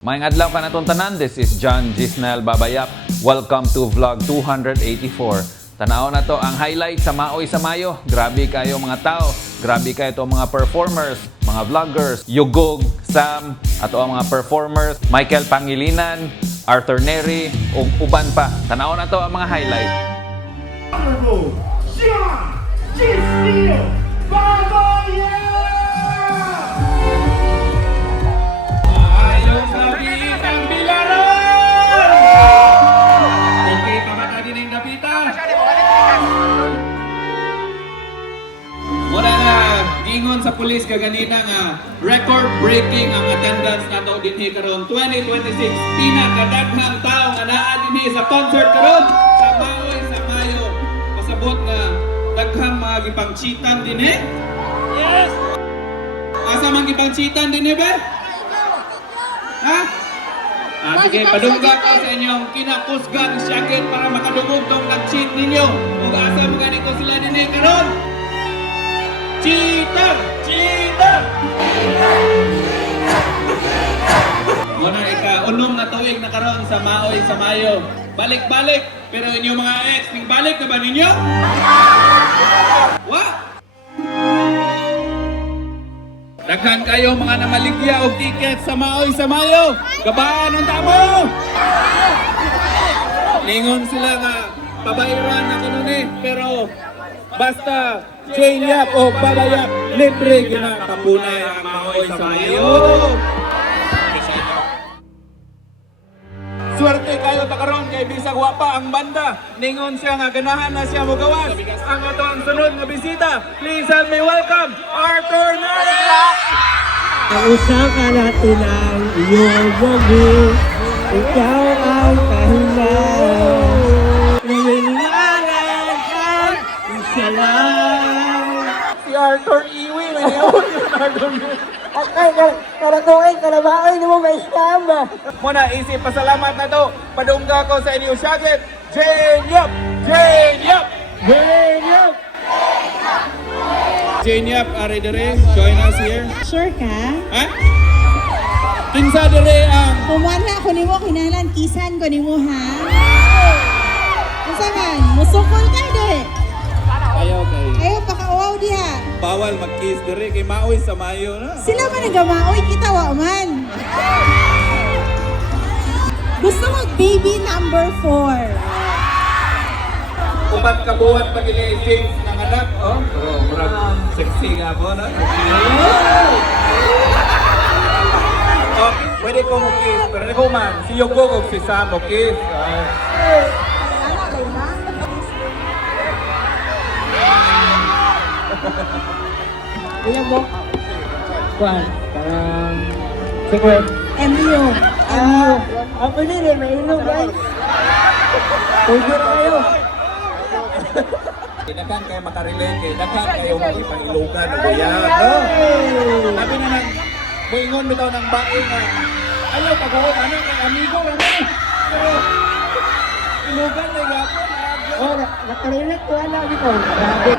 Maayong adlaw ka natong tanan. This is John Gisnel Babayap. Welcome to vlog 284. Tanaw na to ang highlight sa Maoy sa Mayo. Grabe kayo mga tao. Grabe kayo to mga performers, mga vloggers, Yugog, Sam, ato ang mga performers, Michael Pangilinan, Arthur Neri, ug uban pa. Tanaw na to ang mga highlight. Honorable John Gisnel Babayap! Ayos na ang bilaran! Okay, pamata din ang napitan. Muna nga, gingon sa pulis kaganina nga record-breaking ang attendance nato dinhi karon 2026. Pinakadaghang tao nga naa dinhi sa concert karon sa Maoy sa Mayo. Pasabot nga daghang mga gipangchitan dinhi. Yes! Asa man gipangchitan dinhi ba? Ha? Sige, padungga ko sa inyong kinakusgan syakit para makadungog tong nag-cheat ninyo. Kung asa mo ganito sila dinhi karon. Cheater! Cheater! Muna ika-unom na tuwing na karon sa Maoy sa Mayo. Balik-balik! Pero inyong mga ex, balik na ba ninyo? What? Daghan kayo mga namaligya og ticket sa Maoy sa Mayo. Kabaan ang tamo! Lingon sila nga pabayran na kanuni, pero basta Jane Yap o Babayap, libre ginakapunay ang Maoy sa Mayo. Swerte kayo ta karon kay bisag wa pa ang banda. Ningon siya nga ganahan na siya mogawas. Ang atong sunod nga bisita, please help me welcome Arthur Neri! Ang usaha natin ang iyong bogi, ikaw ang kahinaan. Nangingaran ang isa lang. Si Arthur Iwi, may yun Arthur Neri. Okay, karakuin, karabaoy na mo may iskamba. Muna isip pasalamat na to. Padungga ko sa inyo syakit. Jane Yap! Jane Yap! Jane Yap! Jane Yap, are dire, join us here. Sure ka? Ha? Kinsa dire ang Pumana ko nimo kinalan kisan ko nimo ha. Unsa man? Musukol ka de. ayaw kay Ayo pakauaw diha. bawal mag-kiss dire kay Maoy sa Mayo na. Sila man nagamaoy kita wa man. Gusto mo baby number 4. Upat kabuhat pa kini James ng anak, oh. Pero murag sexy nga po na. Oh, pwede ko mag-kiss, pero hindi ko man. Si Yoko o si Sam mag-kiss. Ilan mo? Kwan, parang secret. MU. Ako din eh, may inom guys. Pwede na kayo. Daghan kayo makarelate, daghan kayo mag-ipangilugan o yan, no? Sabi na nang, buingon bitaw ng bae nga, ayaw pag-uot, ano, kay amigo, ano? Pero, ilugan na gapon, Oh, nakarinig ko alam dito. Grabe.